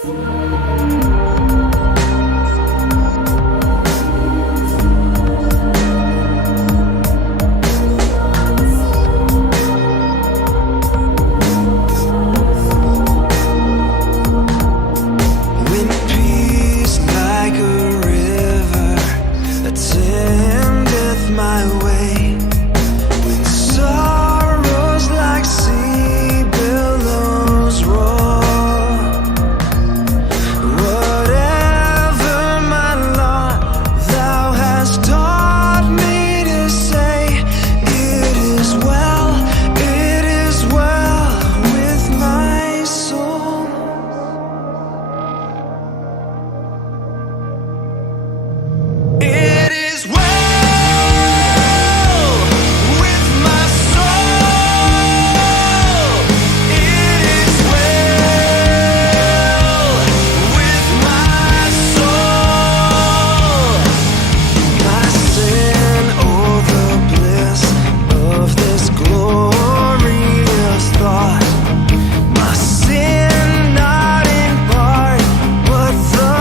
When peace like a river attendeth my way, when sorrows like sea billows roar, whatever my lot thou hast taught me to say, it is well with my soul. It is well with my soul. It is well with my soul. My sin, oh the bliss of this glorious thought. My sin not in part, but the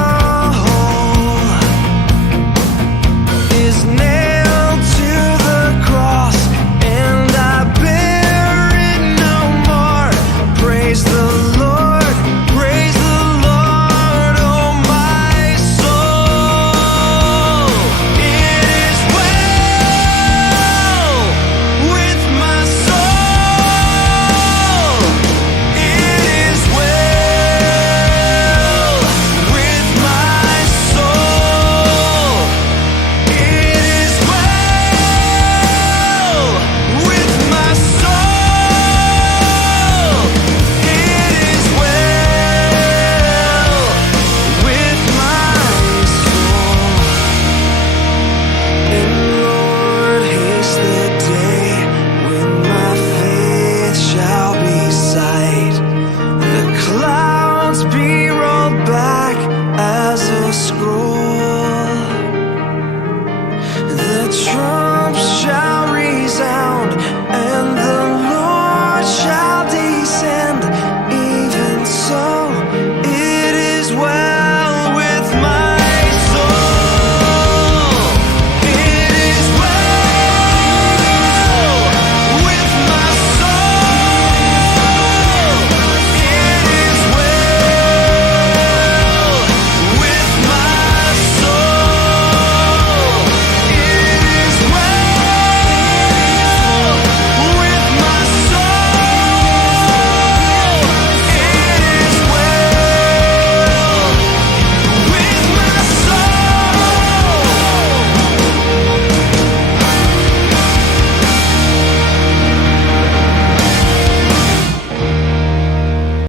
whole is nailed to the cross, and I bear it no more. Praise the Lord, oh my soul. It is well with my soul. It is well with my soul. It is well with my soul. It is well with my soul. And Lord, haste the day when my faith shall be sight, the clouds be rolled back as a scroll.